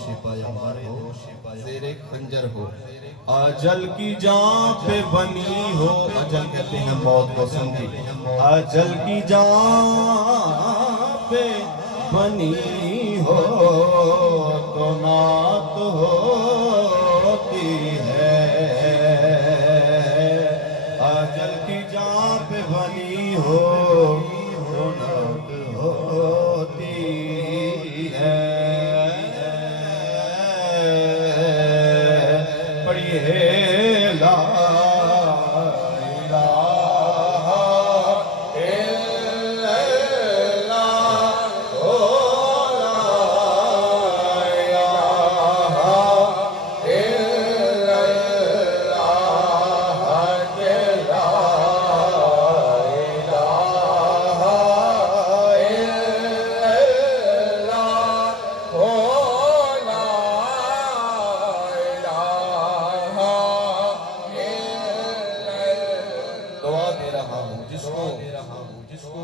ہمارے ہو زیر خنجر ہو اجل کی جان پہ بنی ہو اجل کہتے ہیں موت کو سمجھی اجل کی جان پہ بنی ہو تو نعت ہوتی ہے اجل کی جان پہ بنی ہو تو نعت ہوتی ہے پڑھیے لا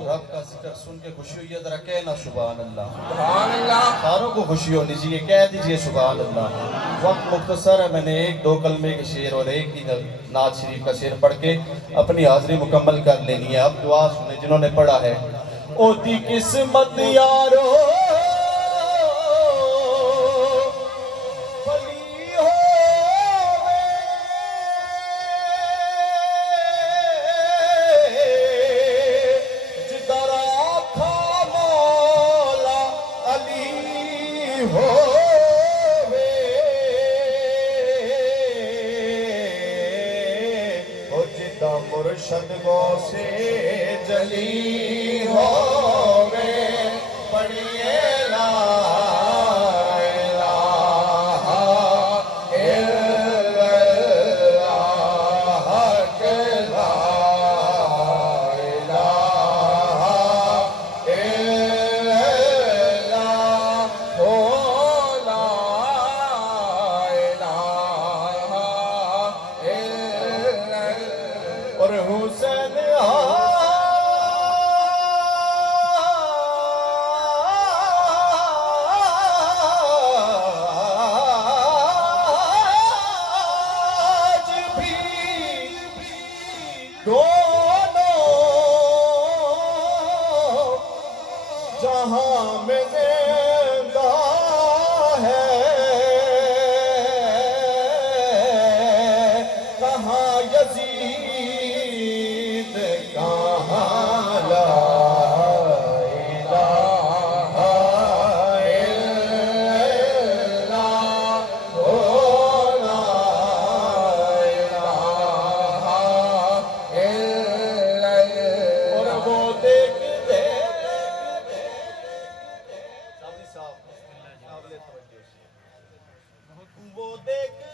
رب کا ذکر سن کے خوشی ہوئی ہے ذرا کہنا سبحان اللہ سبحان اللہ ساروں کو خوشی ہونی چاہیے کہہ دیجئے سبحان اللہ وقت مختصر ہے میں نے ایک دو کلمے کے شعر اور ایک ہی نعت شریف کا شعر پڑھ کے اپنی حاضری مکمل کر لینی ہے اب دعا سنیں جنہوں نے پڑھا ہے اوتی قسمت یارو مرشد کو سے جلی ہووے پڑھیے لا الہ الا اللہ کہ لا الہ الا اللہ ہو لا الہ الا اللہ اور حسین آج بھی دونوں جہاں میں زندہ ہے کہاں یزید کہاں لا الہ الا اللہ لا الہ الا اللہ اور وہ دیکھتے وہ دیکھ